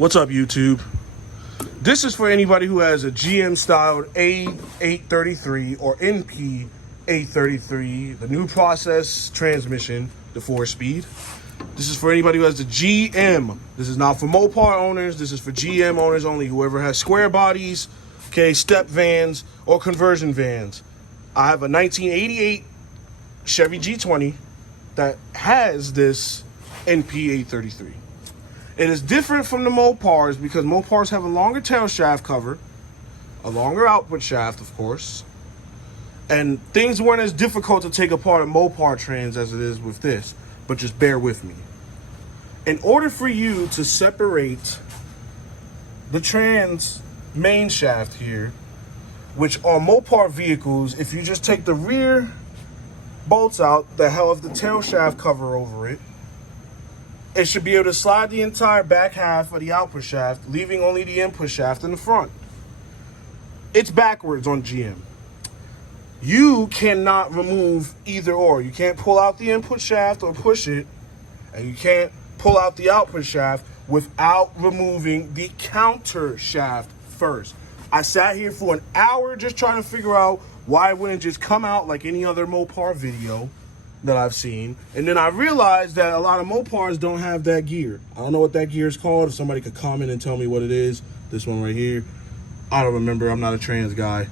What's up, YouTube? This is for anybody who has a GM styled A833 or NP833, the new process transmission, the 4-speed. This is for anybody who has the GM. This is not for Mopar owners. This is for GM owners only. Whoever has square bodies, okay, step vans, or conversion vans. I have a 1988 Chevy G20 that has this NP833. It is different from the Mopars because Mopars have a longer tail shaft cover, a longer output shaft, of course, and things weren't as difficult to take apart at Mopar trans as it is with this, but just bear with me. In order for you to separate the trans main shaft here, which on Mopar vehicles, if you just take the rear bolts out that have the tail shaft cover over it, it should be able to slide the entire back half of the output shaft, leaving only the input shaft in the front. It's backwards on GM. You cannot remove either or. You can't pull out the input shaft or push it, and you can't pull out the output shaft without removing the counter shaft first. I sat here for an hour just trying to figure out why it wouldn't just come out like any other Mopar video that I've seen, and then I realized that a lot of Mopars don't have that gear. I don't know what that gear is called. If somebody could comment and tell me what it is. This one right here, I don't remember. I'm not a trans guy.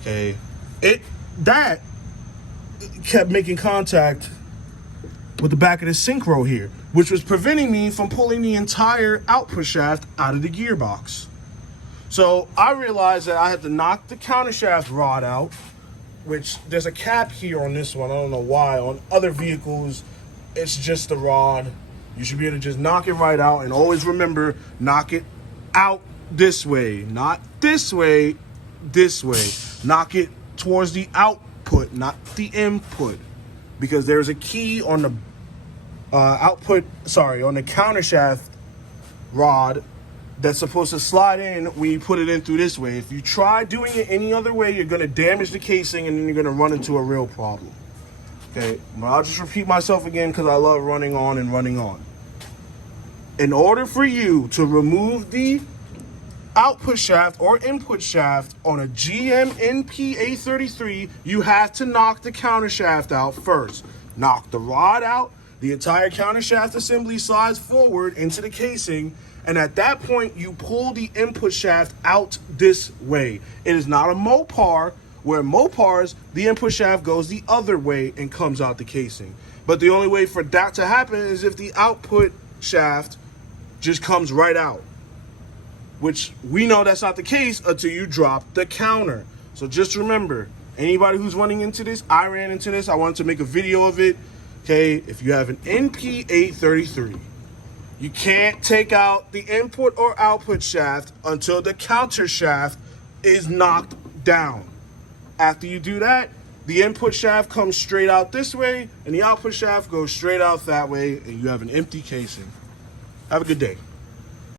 Okay, that kept making contact with the back of the synchro here, which was preventing me from pulling the entire output shaft out of the gearbox. So I realized that I had to knock the counter shaft rod out, which there's a cap here on this one. I don't know why. On other vehicles, it's just the rod. You should be able to just knock it right out, and always remember, knock it out this way, not this way, this way. Knock it towards the output, not the input, because there's a key on the on the counter shaft rod that's supposed to slide in when you put it in through this way. If you try doing it any other way, you're gonna damage the casing and then you're gonna run into a real problem. Okay, but I'll just repeat myself again because I love running on and running on. In order for you to remove the output shaft or input shaft on a GM NP833, you have to knock the counter shaft out first. Knock the rod out, the entire counter shaft assembly slides forward into the casing, and at that point, you pull the input shaft out this way. It is not a Mopar, where Mopars, the input shaft goes the other way and comes out the casing. But the only way for that to happen is if the output shaft just comes right out, which we know that's not the case until you drop the counter. So just remember, anybody who's running into this, I ran into this, I wanted to make a video of it. Okay, if you have an NP833, you can't take out the input or output shaft until the counter shaft is knocked down. After you do that, the input shaft comes straight out this way, and the output shaft goes straight out that way, and you have an empty casing. Have a good day.